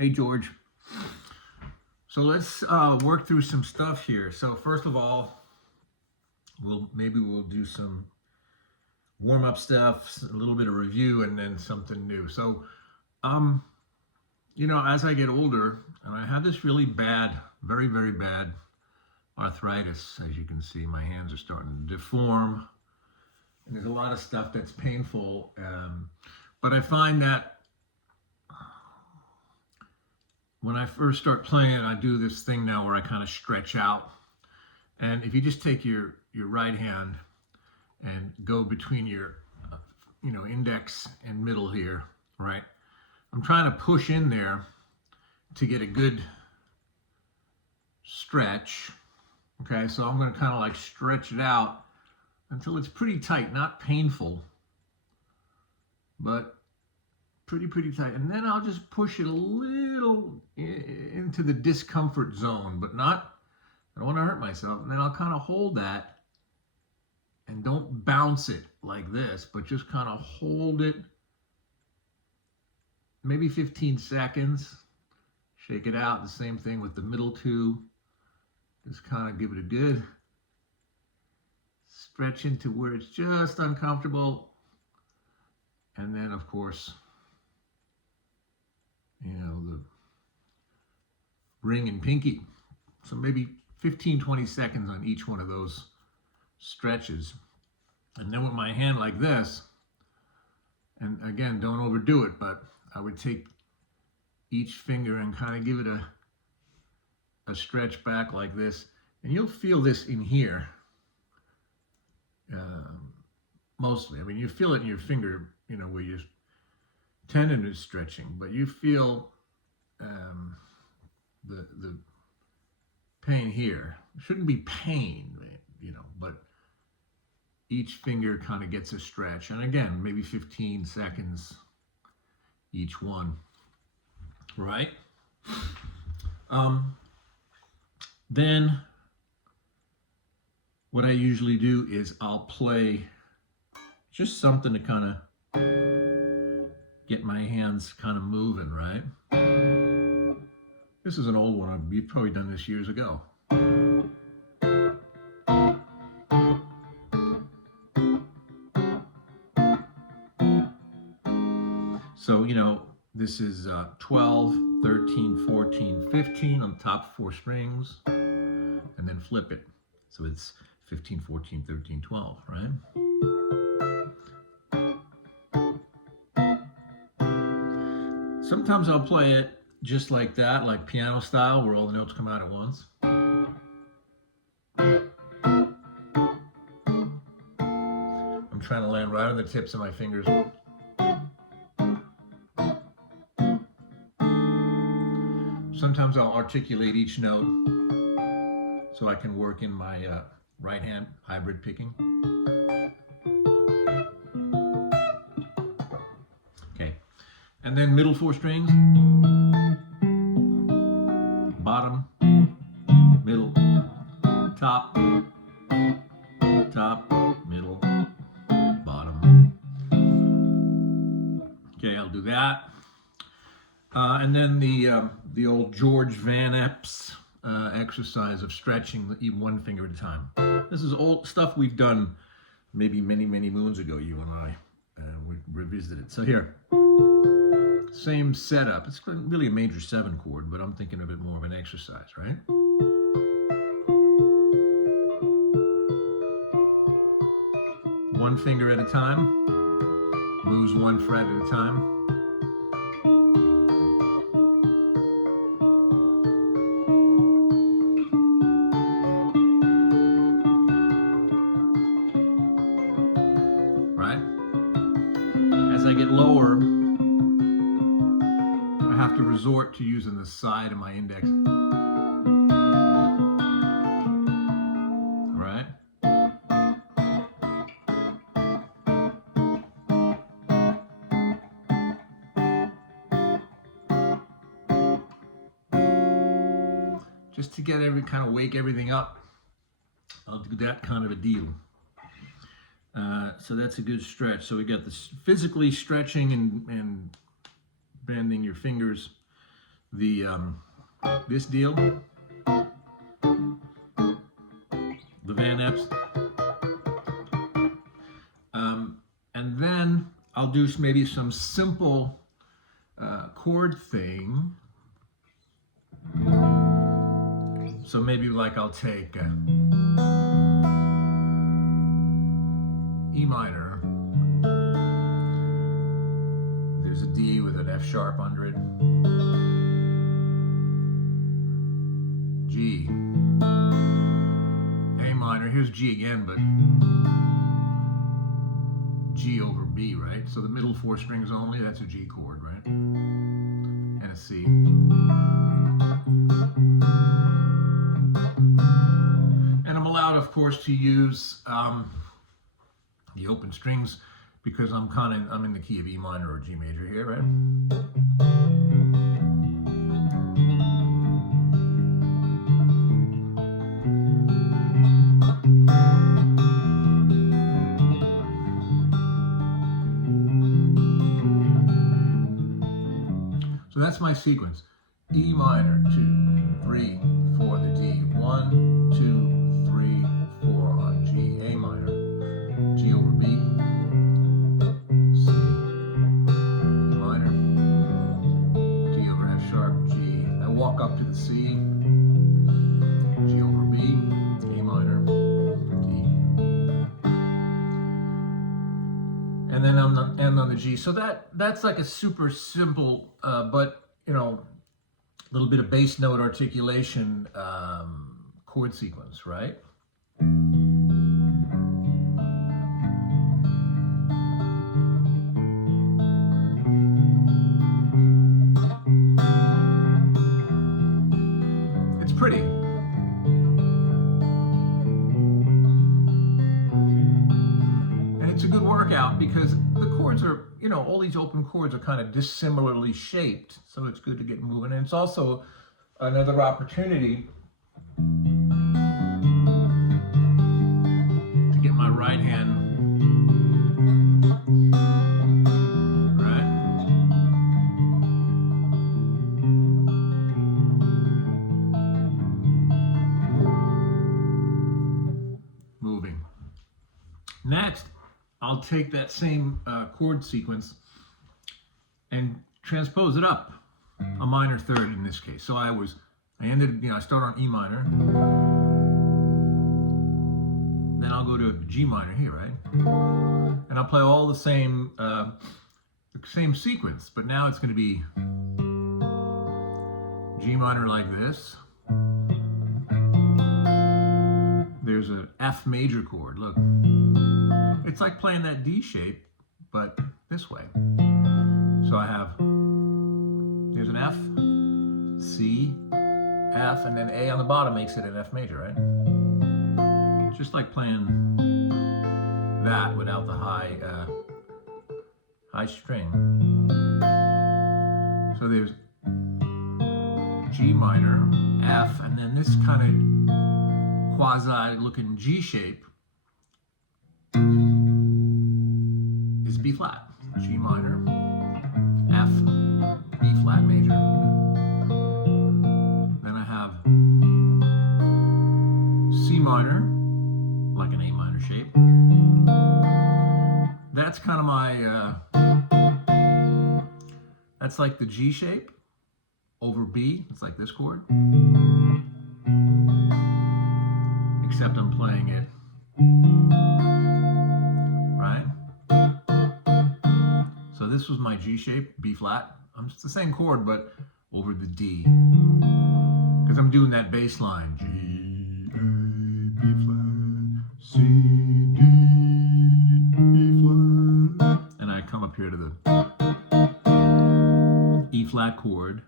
Hey, George. So let's work through some stuff here. So first of all, we'll do some warm up stuff, a little bit of review, and then something new. So, um, as I get older, and I have this really bad, very very bad arthritis. As you can see, my hands are starting to deform, and there's a lot of stuff that's painful. But I find that when I first start playing, I do this thing now where I kind of stretch out. And if you just take your right hand and go between your, index and middle here, right? I'm trying to push in there to get a good stretch. Okay, so I'm going to kind of like stretch it out until it's pretty tight, not painful, but pretty tight. And then I'll just push it a little into the discomfort zone, but not, I don't want to hurt myself. And then I'll kind of hold that and don't bounce it like this, but just kind of hold it maybe 15 seconds. Shake it out. The same thing with the middle two. Just kind of give it a good stretch into where it's just uncomfortable. And then, of course, the ring and pinky. So maybe 15-20 seconds on each one of those stretches. And then with my hand like this, and again, don't overdo it, but I would take each finger and kind of give it a stretch back like this. And you'll feel this in here, mostly. I mean, you feel it in your finger, where your tendon is stretching, but you feel the pain here. It shouldn't be pain, but each finger kind of gets a stretch. And again, maybe 15 seconds each one, right? Then what I usually do is I'll play just something to kind of get my hands kind of moving, right? This is an old one. You've probably done this years ago. So, this is 12, 13, 14, 15 on the top 4 strings, and then flip it. So it's 15, 14, 13, 12, right? Sometimes I'll play it just like that, like piano style, where all the notes come out at once. I'm trying to land right on the tips of my fingers. Sometimes I'll articulate each note so I can work in my right hand hybrid picking. Okay, and then middle 4 strings, bottom, middle, top, middle, bottom. Okay, I'll do that. And then the old George Van Epps exercise of stretching even one finger at a time. This is old stuff we've done maybe many moons ago, you and I. We revisited. So here, same setup. It's really a major 7 chord, but I'm thinking of it more of an exercise, right? One finger at a time, moves 1 fret at a time. As I get lower, I have to resort to using the side of my index. Right? Just to get wake everything up. I'll do that kind of a deal. So that's a good stretch. So we got this physically stretching and bending your fingers the this deal, the Van Epps, and then I'll do maybe some simple chord thing. So maybe like I'll take E minor. There's a D with an F sharp under it. G. A minor. Here's G again, but G over B, right? So the middle 4 strings only, that's a G chord, right? And a C. And I'm allowed, of course, to use the open strings because I'm in the key of E minor or G major here, right? So that's my sequence. E minor, 2, 3, 4 on the D. 1, 2, 3, 4 on G. A minor. G over B. C. E minor. D over F sharp. G. I walk up to the C. G over B. A minor. D. And then on the end on the G. So that's like a super simple, but you know, a little bit of bass note articulation chord sequence, right? It's pretty. And it's a good workout because the chords are, you know, all these open chords are kind of dissimilarly shaped, so it's good to get moving. And it's also another opportunity to get my right hand right. Moving. Next, I'll take that same chord sequence and transpose it up a minor third in this case. So I start on E minor, then I'll go to G minor here, right? And I'll play all the same sequence, but now it's going to be G minor like this. There's an F major chord, look. It's like playing that D shape, but this way. So I have, there's an F, C, F, and then A on the bottom makes it an F major, right? It's just like playing that without the high string. So there's G minor, F, and then this kind of quasi-looking G shape is B flat, G minor, F, B flat major. Then I have C minor, like an A minor shape. That's kind of my, that's like the G shape over B. It's like this chord. Except I'm playing it, right? So this was my G shape, B flat. It's the same chord, but over the D. Because I'm doing that bass line. G, A, B flat, C, D, E flat. And I come up here to the E flat chord,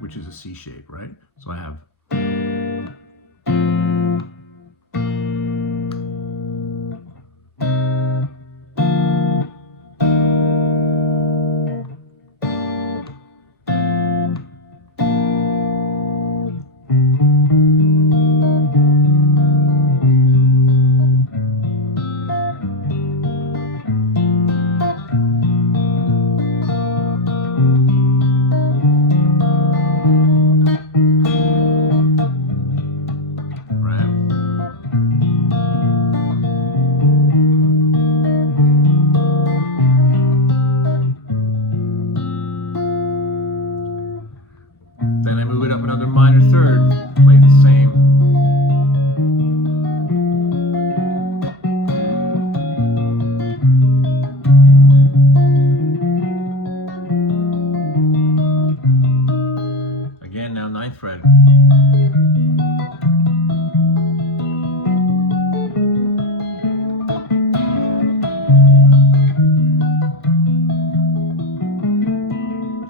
which is a C shape, right? So I have fret.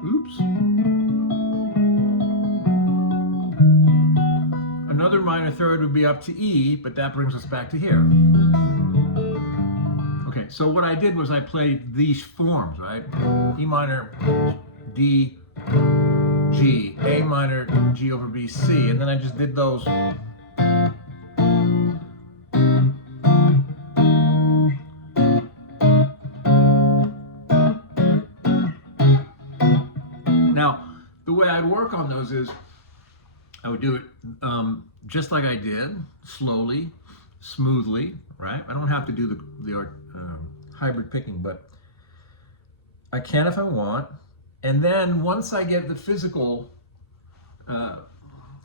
Oops. Another minor third would be up to E, but that brings us back to here. Okay, so what I did was I played these forms, right? E minor, D, G, A minor, G over B, C, and then I just did those. Now, the way I'd work on those is I would do it just like I did, slowly, smoothly, right? I don't have to do the hybrid picking, but I can if I want. And then once I get the physical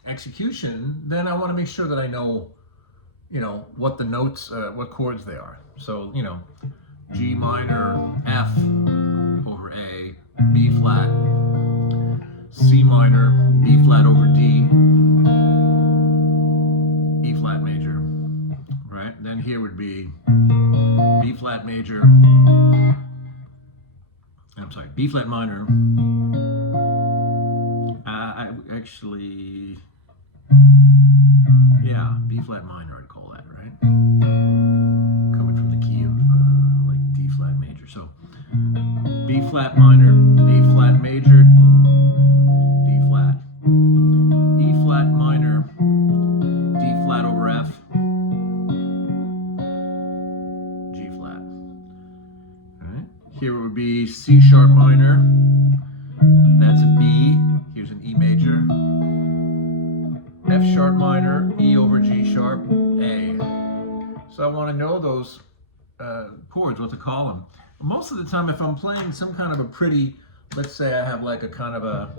execution, then I want to make sure that I know, what the notes, what chords they are. So, G minor, F over A, B flat, C minor, B flat over D, E flat major, right? Then here would be B flat major, I'm sorry, B flat minor. B flat minor, I'd call that, right? Coming from the key of like D flat major. So B flat minor, A flat major, D flat, E flat minor, D flat over F, G flat. All right. Here it would be C sharp minor. That's a B. Here's an E major. F sharp minor, E over G sharp, A. So I want to know those chords, what to call them. Most of the time, if I'm playing some kind of a pretty, let's say I have like a kind of a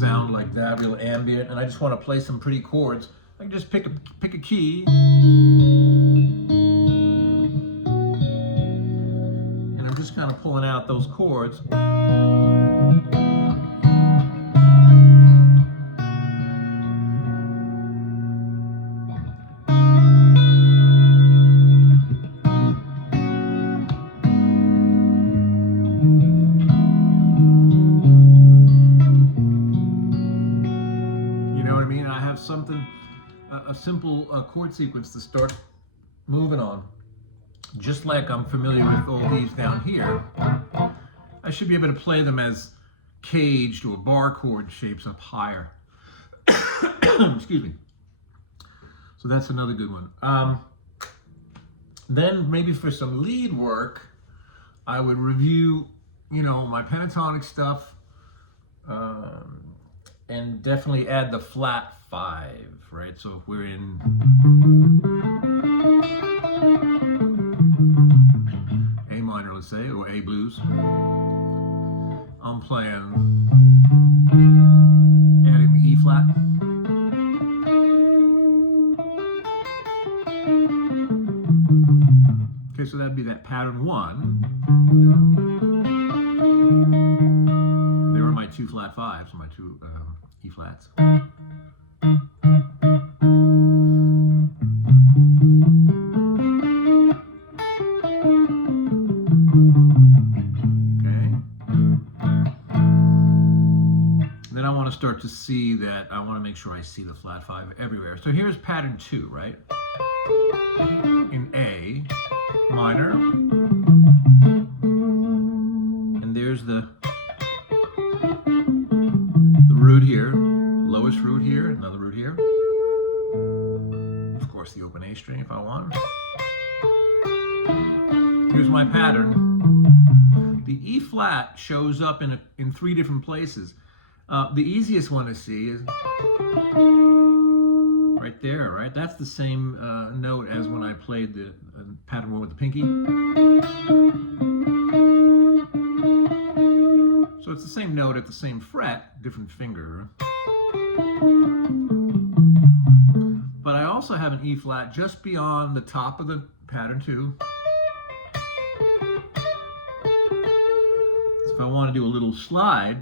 sound like that, real ambient, and I just want to play some pretty chords, I can just pick a key, and I'm just kind of pulling out those chords. A simple chord sequence to start moving on. Just like I'm familiar with all these down here, I should be able to play them as caged or bar chord shapes up higher. Excuse me. So that's another good one. Then maybe for some lead work, I would review, my pentatonic stuff, and definitely add the flat 5, right? So if we're in A minor, let's say, or A blues, I'm playing, adding the E flat. Okay, so that'd be that pattern 1. There are my 2 flat 5s, my 2 E flats. Start to see that I want to make sure I see the flat 5 everywhere. So here's pattern 2, right? In A minor, and there's the root here, lowest root here, another root here. Of course, the open A string if I want. Here's my pattern. The E flat shows up in 3 different places. The easiest one to see is right there, right? That's the same note as when I played the pattern 1 with the pinky. So it's the same note at the same fret, different finger. But I also have an E flat just beyond the top of the pattern 2. if I want to do a little slide,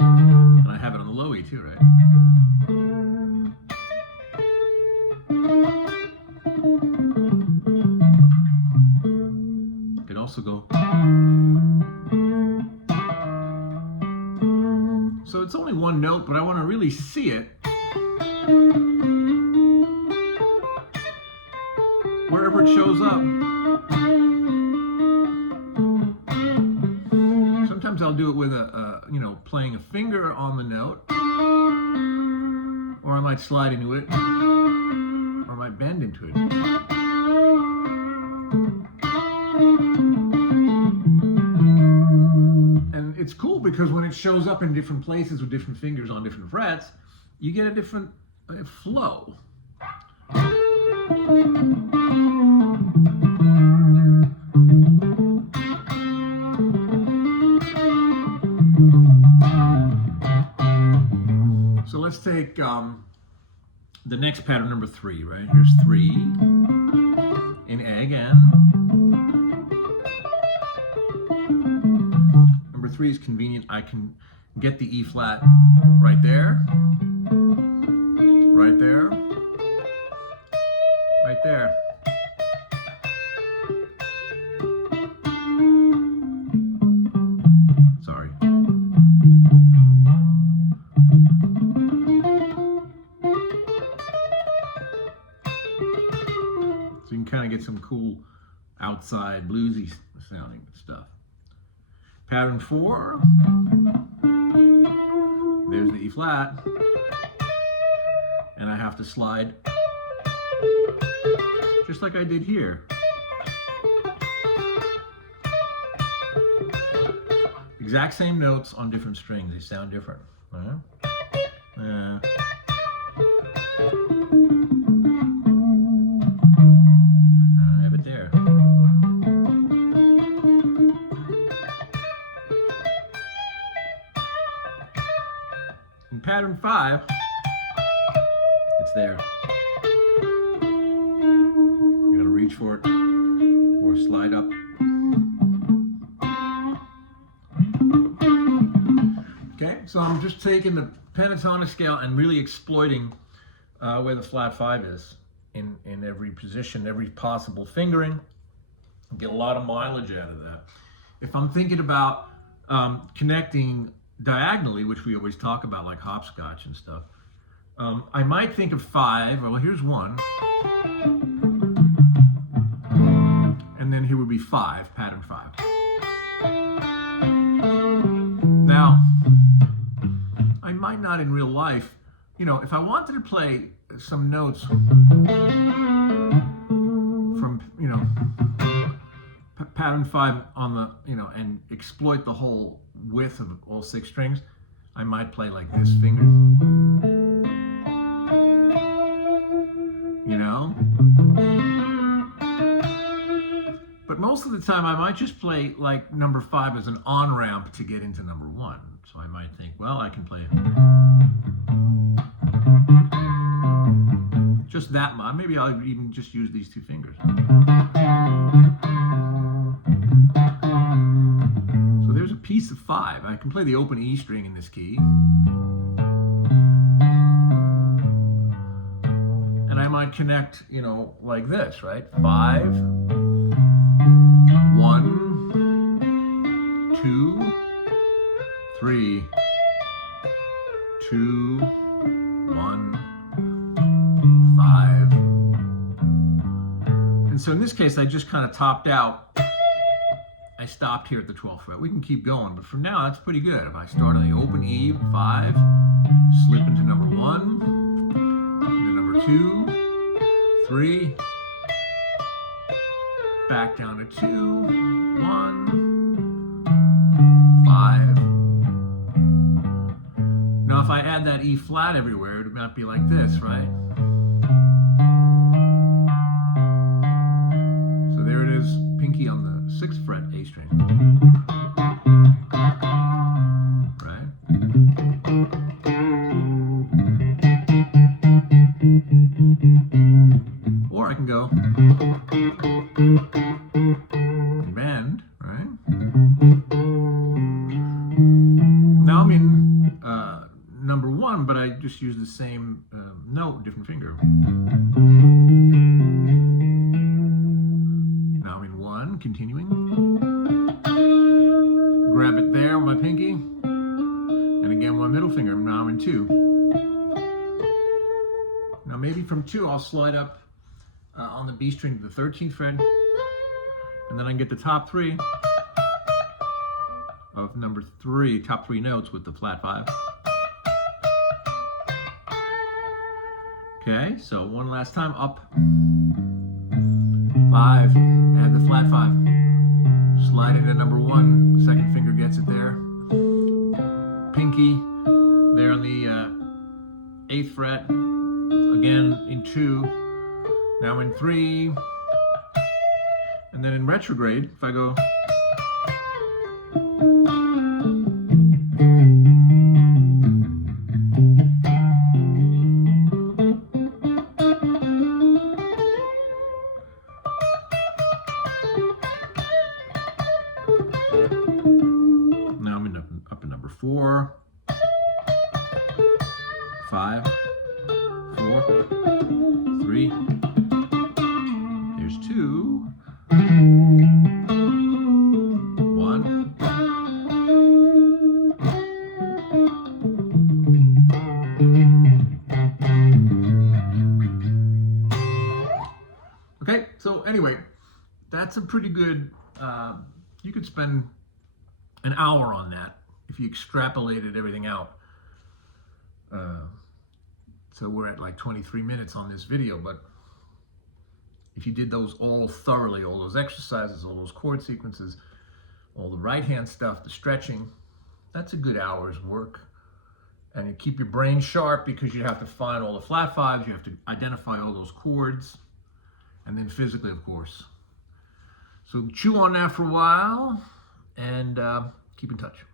and I have it on the low E too, right? Could also go. So it's only one note, but I want to really see it. Wherever it shows up. Sometimes I'll do it with playing a finger on the note, or I might slide into it, or I might bend into it. And it's cool because when it shows up in different places with different fingers on different frets, you get a different flow. So let's take the next pattern, number 3, right? Here's 3 in A again. Number 3 is convenient. I can get the E flat right there, right there, right there. Sorry. So you can kind of get some cool outside bluesy sounding stuff. Pattern 4, there's the E flat, and I have to slide just like I did here. Exact same notes on different strings, they sound different. In pattern 5, it's there. You're gonna reach for it or slide up. Okay, so I'm just taking the pentatonic scale and really exploiting where the flat 5 is in every position, every possible fingering. Get a lot of mileage out of that. If I'm thinking about connecting diagonally, which we always talk about, like hopscotch and stuff, I might think of 5. Well, here's 1, and then here would be 5, pattern 5. Now, I might not in real life, if I wanted to play some notes from, pattern 5 on the, and exploit the whole width of all 6 strings, I might play like this finger. But most of the time I might just play like number 5 as an on-ramp to get into number 1. So I might think, well, I can play just that much. Maybe I'll even just use these 2 fingers. So there's a piece of 5. I can play the open E string in this key. And I might connect, like this, right? 5, 1, 2, 3, 2, 1, 5. And so in this case, I just kind of topped out. I stopped here at the 12th fret. We can keep going, but for now, that's pretty good. If I start on the open E, 5, slip into number 1, into number 2, 3, back down to 2, 1, 5. Now if I add that E flat everywhere, it might be like this, right? So there it is, pinky on the 6th fret A string. Right? Or I can go. just use the same note, different finger. Now I'm in 1, continuing. Grab it there with my pinky, and again with my middle finger. Now I'm in 2. Now maybe from 2 I'll slide up on the B string to the 13th fret, and then I can get the top 3 of number 3, top 3 notes with the flat 5. Okay, so one last time, up, 5, add the flat 5, slide into number 1, second finger gets it there, pinky there on the 8th fret, again in 2, now in 3, and then in retrograde, if I go up in number 4, 5, 4, 3, there's 2, 1, okay, so anyway, that's a pretty good, you could spend an hour on that if you extrapolated everything out. So we're at like 23 minutes on this video, but if you did those all thoroughly, all those exercises, all those chord sequences, all the right hand stuff, the stretching, that's a good hour's work. And you keep your brain sharp because you have to find all the flat 5s, you have to identify all those chords, and then physically, of course. So chew on that for a while, and keep in touch.